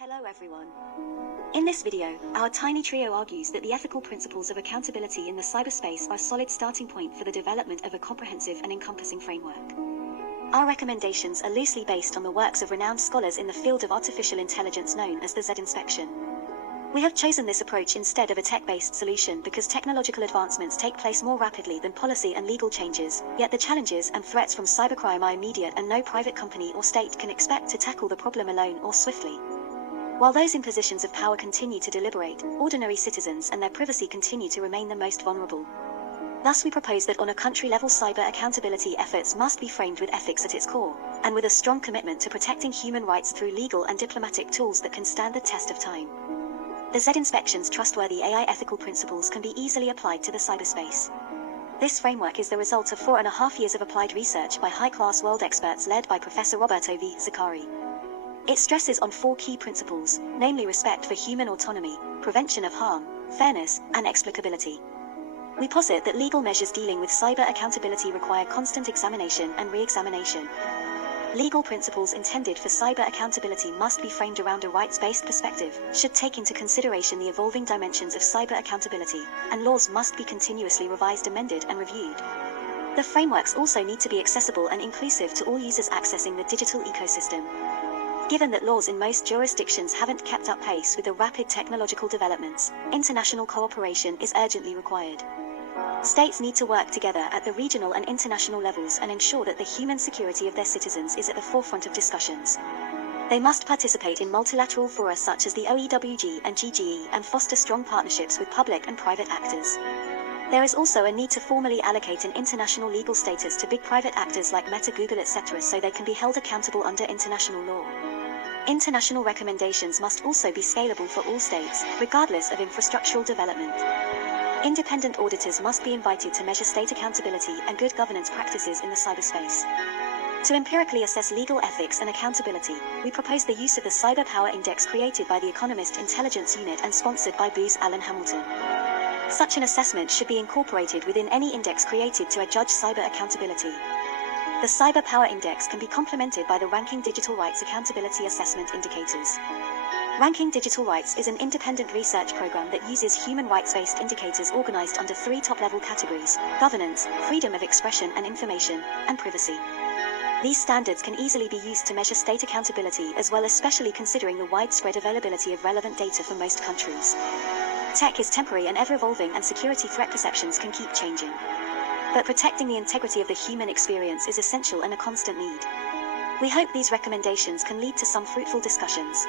Hello everyone. In this video, our tiny trio argues that the ethical principles of accountability in the cyberspace are a solid starting point for the development of a comprehensive and encompassing framework. Our recommendations are loosely based on the works of renowned scholars in the field of artificial intelligence known as the Z-inspection. We have chosen this approach instead of a tech-based solution because technological advancements take place more rapidly than policy and legal changes, yet the challenges and threats from cybercrime are immediate and no private company or state can expect to tackle the problem alone or swiftly. While those in positions of power continue to deliberate, ordinary citizens and their privacy continue to remain the most vulnerable. Thus we propose that on a country-level cyber accountability efforts must be framed with ethics at its core, and with a strong commitment to protecting human rights through legal and diplomatic tools that can stand the test of time. The Z-inspection's trustworthy AI ethical principles can be easily applied to the cyberspace. This framework is the result of 4.5 years of applied research by high-class world experts led by Professor Roberto V. Zacari. It stresses on 4 key principles, namely respect for human autonomy, prevention of harm, fairness, and explicability. We posit that legal measures dealing with cyber accountability require constant examination and re-examination. Legal principles intended for cyber accountability must be framed around a rights-based perspective, should take into consideration the evolving dimensions of cyber accountability, and laws must be continuously revised, amended, and reviewed. The frameworks also need to be accessible and inclusive to all users accessing the digital ecosystem. Given that laws in most jurisdictions haven't kept up pace with the rapid technological developments, international cooperation is urgently required. States need to work together at the regional and international levels and ensure that the human security of their citizens is at the forefront of discussions. They must participate in multilateral fora such as the OEWG and GGE and foster strong partnerships with public and private actors. There is also a need to formally allocate an international legal status to big private actors like Meta, Google, etc. so they can be held accountable under international law. International recommendations must also be scalable for all states, regardless of infrastructural development. Independent auditors must be invited to measure state accountability and good governance practices in the cyberspace. To empirically assess legal ethics and accountability, we propose the use of the Cyber Power Index created by the Economist Intelligence Unit and sponsored by Booz Allen Hamilton. Such an assessment should be incorporated within any index created to judge cyber accountability. The Cyber Power Index can be complemented by the Ranking Digital Rights Accountability Assessment Indicators. Ranking Digital Rights is an independent research program that uses human rights-based indicators organized under 3 top-level categories: governance, freedom of expression and information, and privacy. These standards can easily be used to measure state accountability as well, especially considering the widespread availability of relevant data for most countries. Tech is temporary and ever-evolving, and security threat perceptions can keep changing. But protecting the integrity of the human experience is essential and a constant need. We hope these recommendations can lead to some fruitful discussions.